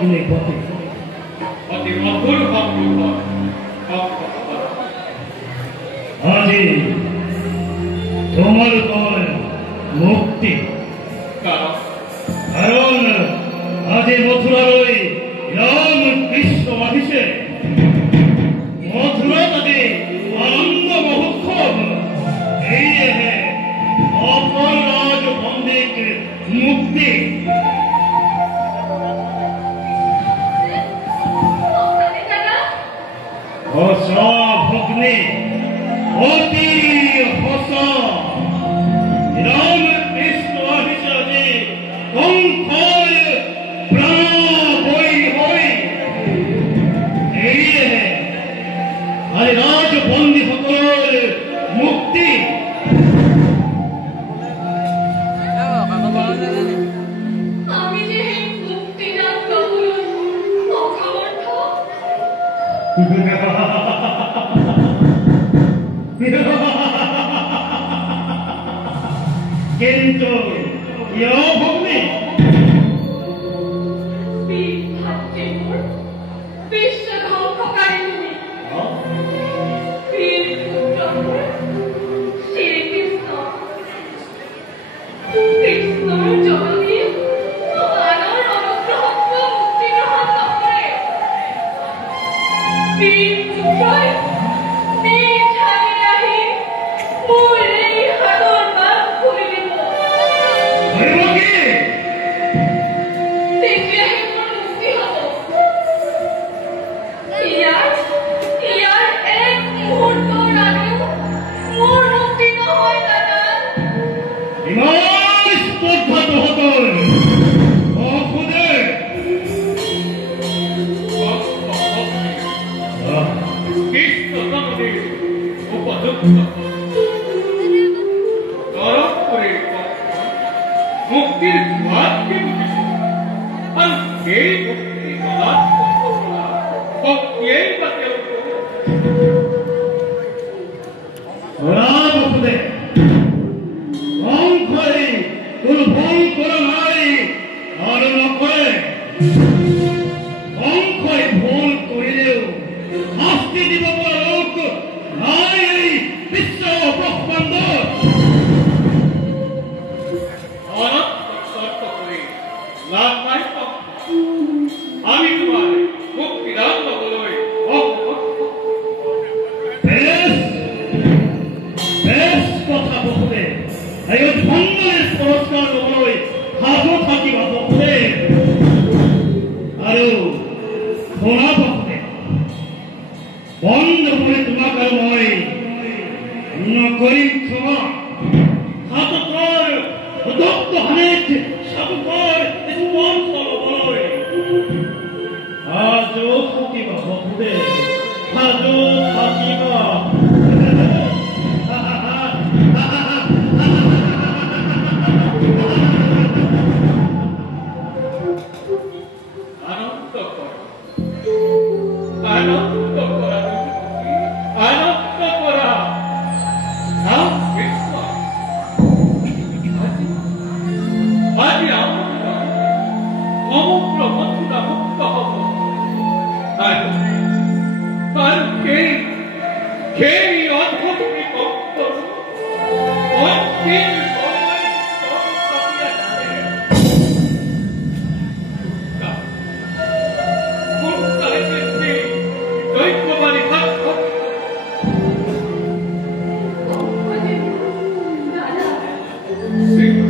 ভগ্নে পথে অতি মধুর ভগ্ন আজি তোমার উপর মুক্তি কারণ আজি মথুরার ওই রাম কৃষ্ণ আহিছে মথুরা তাদের আনন্দ মহোৎসব এই হে অপর রাজ বন্দিক মুক্তি হসা ভগ্নে অতি হসা রাম কৃষ্ণ হিসাবে কঙ্কর প্রাণ বই হই এই আরে রাজ বন্দী সকল মুক্তি আমি যে মুক্তি না পাবো অসমর্থ কিন্তু ইয়ো ভগ্নে মুক্তির ভাগ্যে আর এই মুক্তি ভক্তিই বাতে রামপুরে অঙ্করে কোন ভুল করে নাই আর নকরে অঙ্করে ভুল করিলেও শাস্তি দিব লোক নাই এই বিশ্ব ব্রহ্মাণ্ড আমি তোমার মুক্তিদান বলই বেশ কথা বলতে এই ভঙ্গের পুরস্কার বলই হাজো থাকিবা বলতে আৰু শোনা বলতে বন্ধ করে তোমাকে মই নকরিম ক্ষমা হাতকর দত্ত হানেত সবকর স্পর্শ বলই হাজো থাকিবা বলতে হাজো থাকিবা Sim.